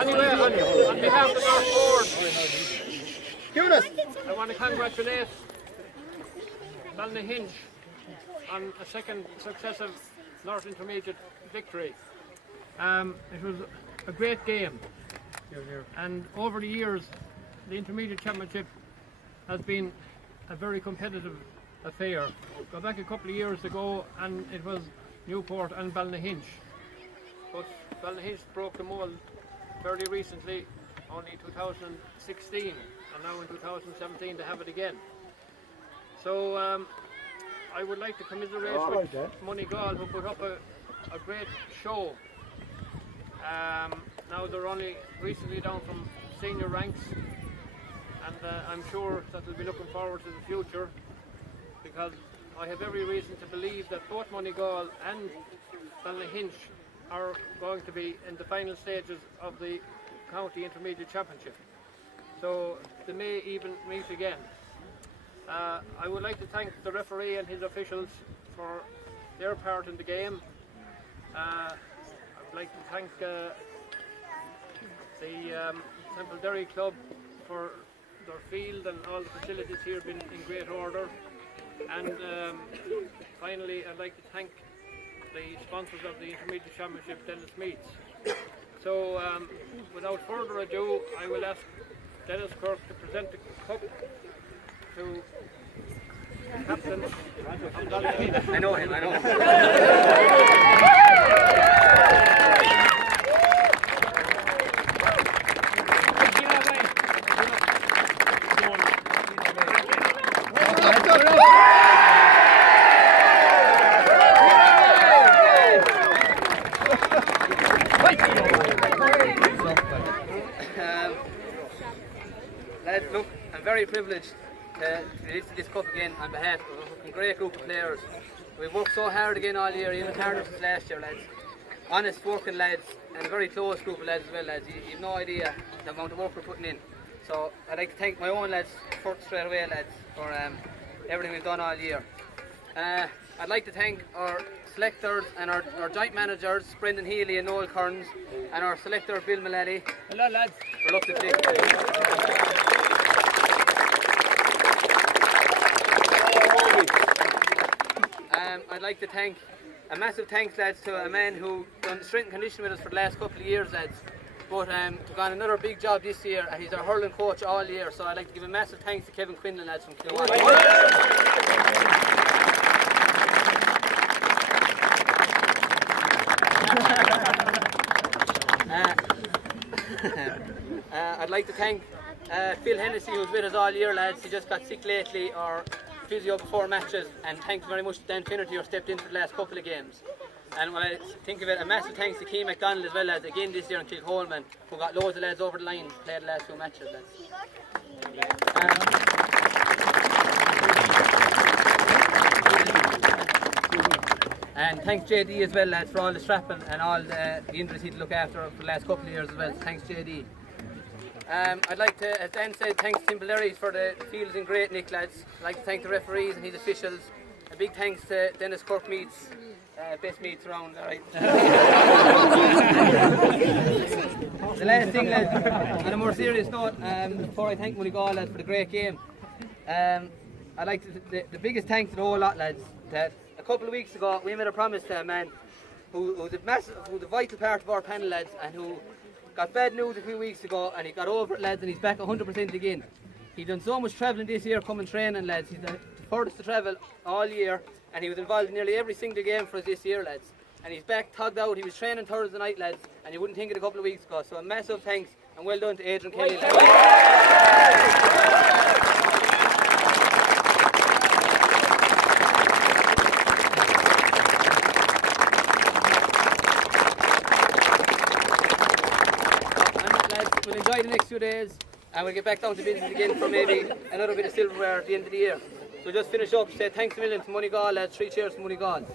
Anyway, on behalf of our board, I want to congratulate Ballinahinch on a second successive North Intermediate victory. It was a great game, and over the years the Intermediate Championship has been a very competitive affair. Go back a couple of years ago and it was Newport and Ballinahinch, but Ballinahinch broke the mold fairly recently, only 2016, and now in 2017 they have it again. So I would like to commiserate with Moneygall, who put up a great show. Now they're only recently down from senior ranks, and I'm sure that they'll be looking forward to the future, because I have every reason to believe that both Moneygall and Ballinahinch are going to be in the final stages of the County Intermediate Championship. So they may even meet again. I would like to thank the referee and his officials for their part in the game. I'd like to thank the Tipperary Club for their field and all the facilities here have been in great order. And finally, I'd like to thank the sponsors of the Intermediate Championship, Dennis Meats. So without further ado, I will ask Dennis Kirk to present the cup to the captain of Ballinahinch. I know him. Lads, look, I'm very privileged to lift this cup again on behalf of a great group of players. We've worked so hard again all year, even harder since last year, lads. Honest working lads, and a very close group of lads as well, lads. You've no idea the amount of work we're putting in. So I'd like to thank my own lads first straight away, lads, for everything we've done all year. I'd like to thank our selectors and our joint managers, Brendan Healy and Noel Kearns, and our selector, Bill Mullally. Hello, lads. Reluctantly. I'd like to thank a massive thanks, lads, to a man who done strength and conditioning with us for the last couple of years, lads, but took on another big job this year, and he's our hurling coach all year. So I'd like to give a massive thanks to Kevin Quinlan, lads, from Kilmarnock. I'd like to thank Phil Hennessy, who's with us all year, lads. He just got sick lately, or physio before matches, and thanks very much to Dan Finnerty, who stepped in for the last couple of games. And when I think of it, a massive thanks to Keane MacDonald as well, lads, again this year, and Kilcoleman, who got loads of lads over the line to play the last few matches, lads. And thanks JD as well, lads, for all the strapping and all the injuries he'd look after for the last couple of years as well. Thanks JD. I'd like to, as Dan said, thanks to Tipperary for the field in great nick, lads. I'd like to thank the referees and his officials. A big thanks to Dennis Kirk Meats, best meats around, alright. The last thing, lads, on a more serious note, before I thank Moneygall, lads, for the great game, I'd like to, the biggest thanks to the whole lot, lads, that a couple of weeks ago we made a promise to a man who's a vital part of our panel, lads, and who got bad news a few weeks ago, and he got over it, lads, and he's back 100% again. He's done so much travelling this year, coming training, lads. He's the furthest to travel all year, and he was involved in nearly every single game for us this year, lads. And he's back tugged out. He was training Thursday night, lads, and you wouldn't think it a couple of weeks ago. So a massive thanks and well done to Adrian Kelly. We'll enjoy the next few days, and we'll get back down to business again for maybe another bit of silverware at the end of the year. So just finish up, say thanks a million to Moneygall, lads. 3 cheers to Moneygall.